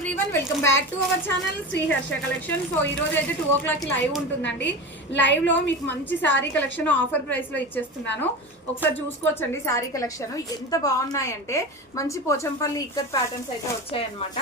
Everyone welcome back to our channel Sri Harsha collection. So ఈ రోజు అయితే 2 o'clock లైవ్ ఉంటుందండి. లైవ్ లో మీకు మంచి శారీ కలెక్షన్ ఆఫర్ ప్రైస్ లో ఇచ్చేస్తున్నాను. ఒకసారి చూసుకోవచ్చండి. శారీ కలెక్షన్ ఎంత బాగున్నాయంటే మంచి పోచంపల్లి ఇక్కత్ ప్యాటర్న్స్ అయితే వచ్చాయన్నమాట.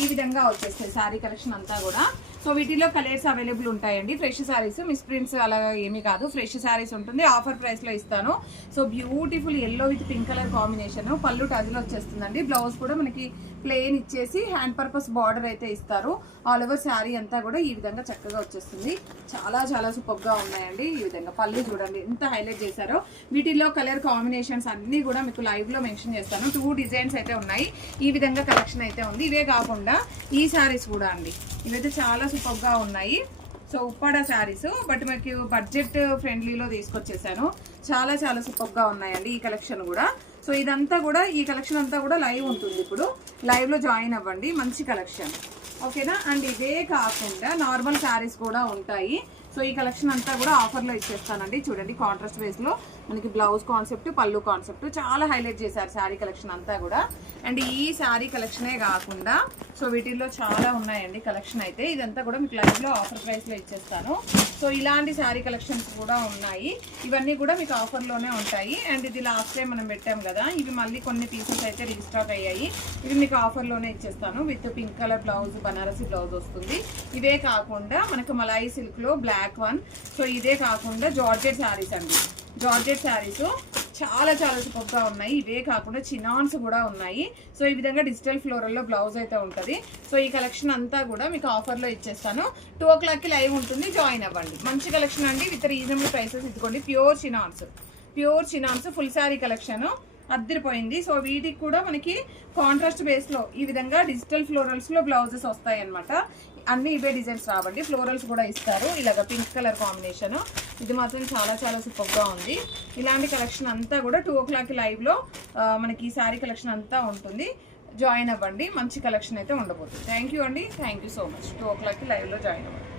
ఈ విధంగా వచ్చేస్తాయి శారీ కలెక్షన్ అంతా కూడా. సో వీటిలో కలర్స్ అవైలబుల్ ఉంటాయండి. ఫ్రెష్ శారీస్, మిస్ ప్రింట్స్ అలా ఏమీ కాదు, ఫ్రెష్ శారీస్ ఉంటుంది. ఆఫర్ ప్రైస్ లో ఇస్తాను. So beautiful yellow with pink colour combination. పళ్ళు టజులు వచ్చేస్తుందండి. బ్లౌజ్ కూడా మనకి ప్లెయిన్ ఇచ్చేసి హ్యాండ్ పర్పస్ బార్డర్ అయితే ఇస్తారు. ఆల్ ఓవర్ శారీ అంతా కూడా ఈ విధంగా చక్కగా వచ్చేస్తుంది. చాలా చాలా సూపర్ గా ఉన్నాయండి. ఈ విధంగా పళ్ళు చూడండి ఎంత హైలైట్ చేశారో. వీటిల్లో కలర్ కాంబినేషన్స్ అన్ని కూడా మీకు లైవ్ లో మెన్షన్ చేస్తాను. 2 డిజైన్స్ అయితే ఉన్నాయి. ఈ విధంగా కలెక్షన్ అయితే ఉంది. ఇవే కాకుండా ఈ శారీస్ కూడా అండి, ఇవైతే చాలా సూపర్ గా ఉన్నాయి. సో ఉప్పాడ శారీస్, బట్ మనకి బడ్జెట్ ఫ్రెండ్లీలో తీసుకొచ్చేసాను. చాలా చాలా సూపర్ గా ఉన్నాయండి ఈ కలెక్షన్ కూడా. సో ఇదంతా కూడా, ఈ కలెక్షన్ అంతా కూడా లైవ్ ఉంటుంది. ఇప్పుడు లైవ్ లో జాయిన్ అవ్వండి. మంచి కలెక్షన్, ఓకేనా. అండ్ ఇవే కాకుండా నార్మల్ శారీస్ కూడా ఉంటాయి. సో ఈ కలెక్షన్ అంతా కూడా ఆఫర్లో ఇచ్చేస్తానండి. చూడండి, కాంట్రాస్ట్ బేస్ లో మనకి బ్లౌజ్ కాన్సెప్ట్, పళ్ళు కాన్సెప్ట్ చాలా హైలైట్ చేశారు శారీ కలెక్షన్ అంతా కూడా. అండ్ ఈ శారీ కలెక్షనే కాకుండా సో వీటిల్లో చాలా ఉన్నాయండి కలెక్షన్ అయితే. ఇదంతా కూడా మీకు లైవ్ లో ఆఫర్ ప్రైస్ లో ఇచ్చేస్తాను. సో ఇలాంటి శారీ కలెక్షన్స్ కూడా ఉన్నాయి. ఇవన్నీ కూడా మీకు ఆఫర్లోనే ఉంటాయి. అండ్ ఇది లాస్ట్ టైం మనం పెట్టాం కదా, ఇవి మళ్ళీ కొన్ని పీసెస్ అయితే రీస్టాక్ అయ్యాయి. ఇవి మీకు ఆఫర్లోనే ఇచ్చేస్తాను. With pink colour blouse, Banarasi blouse వస్తుంది. ఇవే కాకుండా మనకు మలాయి సిల్క్ లో బ్లాక్ వన్. సో ఇదే కాకుండా జార్జెట్ శారీస్ అండి. జార్జెట్ శారీస్ చాలా చాలా సూపర్ గా ఉన్నాయి. ఇవే కాకుండా చినాన్స్ కూడా ఉన్నాయి. సో ఈ విధంగా డిజిటల్ ఫ్లోరల్ లో బ్లౌజ్ అయితే ఉంటుంది. సో ఈ కలెక్షన్ అంతా కూడా మీకు ఆఫర్ లో ఇచ్చేస్తాను. 2 o'clock కి లైవ్ ఉంటుంది, జాయిన్ అవ్వండి. మంచి కలెక్షన్ అండి, విత్ రీజనబుల్ ప్రైసెస్. ఇదిగోండి pure chinons full sari collection అద్దరిపోయింది. సో వీటికి కూడా మనకి కాంట్రాస్ట్ బేస్ లో ఈ విధంగా డిజిటల్ ఫ్లోరల్స్ లో బ్లౌజెస్ వస్తాయి అనమాట. అన్ని ఇవే డిజైన్స్ రావండి, ఫ్లోరల్స్ కూడా ఇస్తారు. ఇలాగ పింక్ కలర్ కాంబినేషన్, ఇది మాత్రం చాలా చాలా సూపర్ గా ఉంది. ఇలాంటి కలెక్షన్ అంతా కూడా 2 o'clock లైవ్ లో మనకి ఈ శారీ కలెక్షన్ అంతా ఉంటుంది. జాయిన్ అవ్వండి. మంచి కలెక్షన్ అయితే ఉండబోతుంది. థ్యాంక్ యూ అండి, thank you so much. 2 o'clock live లో జాయిన్ అవ్వండి.